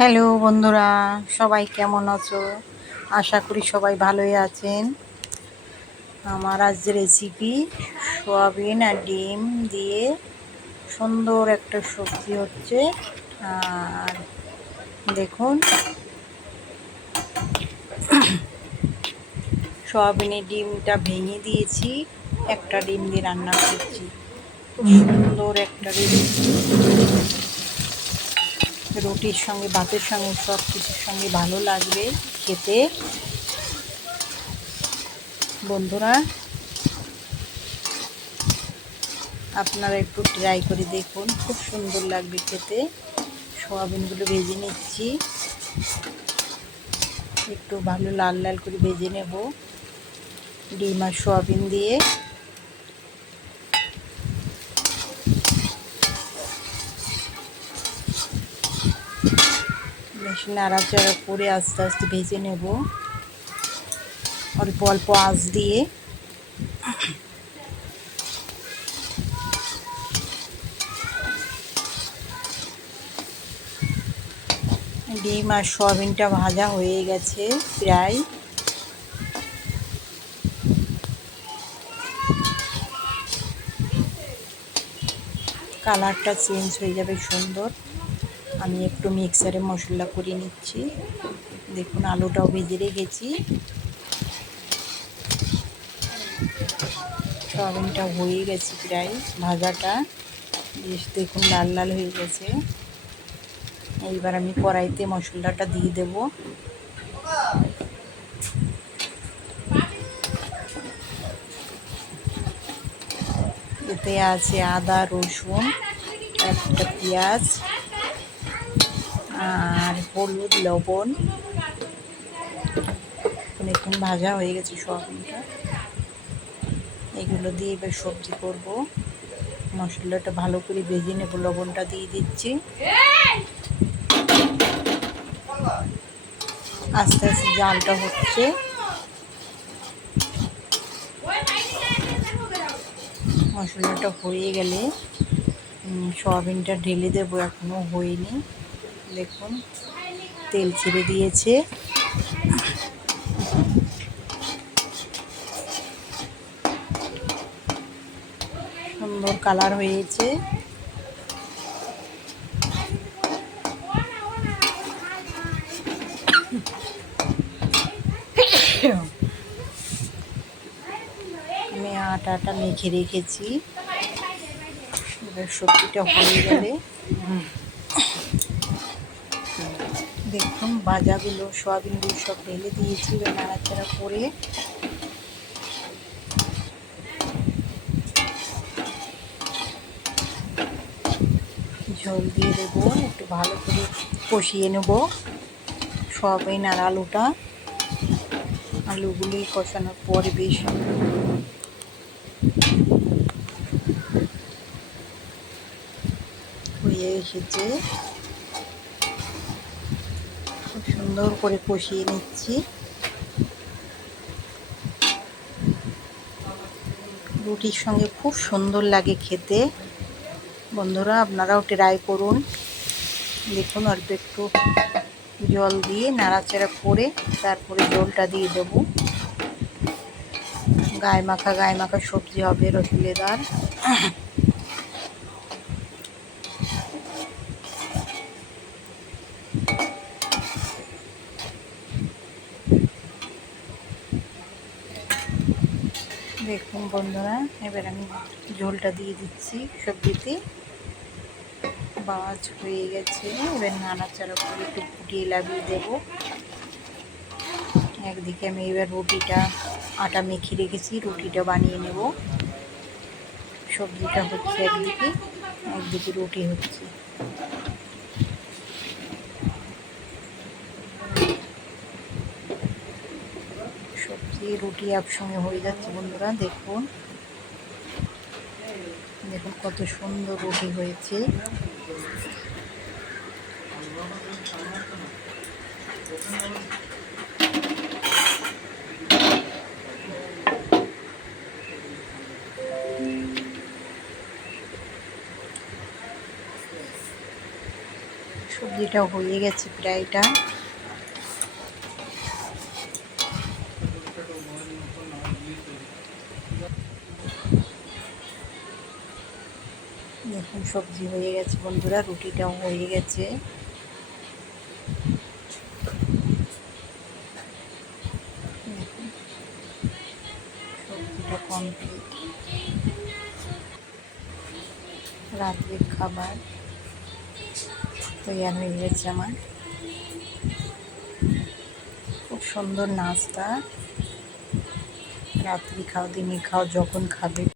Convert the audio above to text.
Hello বন্ধুরা, সবাই কেমন আছো? আশা করি সবাই ভালোই আছেন। আমার আজ রেসিপি সোয়াবিন আর ডিম দিয়ে সুন্দর একটা সবজি হচ্ছে। আর দেখুন, সোয়াবিনের ডিমটা ভেঙে দিয়েছি, একটা ডিম দিয়ে রান্না করছি। সুন্দর একটা রেসিপি রুটির সঙ্গে, ভাতের সঙ্গে, সব কিছুর সঙ্গে ভালো লাগবে খেতে। বন্ধুরা, আপনারা একটু ট্রাই করে দেখুন, খুব সুন্দর লাগবে খেতে। সোয়াবিনগুলো ভেজে নিচ্ছি। একটু ভালো লাল লাল করে ভেজে নেব। ডিম আর সোয়াবিন দিয়ে বেশ নাড়াচাড়া করে আস্তে আস্তে ভেজে নেব। অল্প অল্প আঁচ দিয়ে। ডিম আর সয়াবিনটা ভাজা হয়ে গেছে প্রায়। কালারটা চেঞ্জ হয়ে যাবে সুন্দর। আমি একটু মিক্সারে মশলা করে নিচ্ছি। দেখুন, আলুটাও ভেজে রেখেছি। সয়াবিনটা হয়ে গেছে প্রায়, ভাজাটা। বেশ, দেখুন, লাল লাল হয়ে গেছে। এইবার আমি কড়াইতে মশলাটা দিয়ে দেব। এতে আছে আদা, রসুন, একটা পেঁয়াজ। আর হলুদ, লবণ। দেখুন ভাজা হয়ে গেছে সয়াবিনটা এগুলো দিয়ে এবার সবজি করব। মশলাটা ভালো করে ভেজে নেব, লবণটা দিয়ে দিচ্ছি। আস্তে আস্তে জালটা হচ্ছে। মশলাটা হয়ে গেলে সয়াবিনটা ঢেলে দেবো এখনও হয়নি। দেখুন, তেল ছেড়ে দিয়েছে। সুন্দর কালার হয়েছে। আমি আটাটা মেখে রেখেছি। এবার সবজিটা হয়ে গেলে। দেখুন, ভাজাগুলো, সোয়াবিনগুলো সব ঢেলে দিয়েছি নাড়াচাড়া করে। ঝোল দিয়ে দেবো, একটু ভালো করে কষিয়ে নেব। সোয়াবিন আর আলুটা। আলুগুলি কষানোর পরে বেশ হয়ে এসেছে। সুন্দর করে কষিয়ে নিচ্ছি। রুটির সঙ্গে খুব সুন্দর লাগে খেতে। বন্ধুরা, আপনারাও ট্রাই করুন। দেখুন, অল্প একটু জল দিয়ে নাড়াচাড়া করে তারপরে জলটা দিয়ে দেবো। গায়ে মাখা গায়ে মাখা সবজি হবে রসুলেদার দেখুন বন্ধুরা, এবার আমি ঝোলটা দিয়ে দিচ্ছি সবজিতে। বাজ হয়ে গেছে, এবার নাড়াচাড়া করে একটু ফুটিয়ে লাগিয়ে দেবো। একদিকে আমি এবার রুটিটা, আটা মেখে রেখেছি, রুটিটা বানিয়ে নেব। সবজিটা হচ্ছে একদিকে একদিকে রুটি হচ্ছে। সবজি রুটি একসঙ্গে হয়ে যাচ্ছে বন্ধুরা, দেখুন। দেখুন কত সুন্দর রুটি হয়েছে। সবজিটা হয়ে গেছে প্রায়টা। দেখুন সবজি হয়ে গেছে বন্ধুরা, রুটিটাও হয়ে গেছে। সবজিটা কমপ্লিট রাত্রির খাবার। তৈরি হয়ে গেছে আমার। খুব সুন্দর নাস্তা। রাত্রি খাও দিনে খাও, যখন খাবে।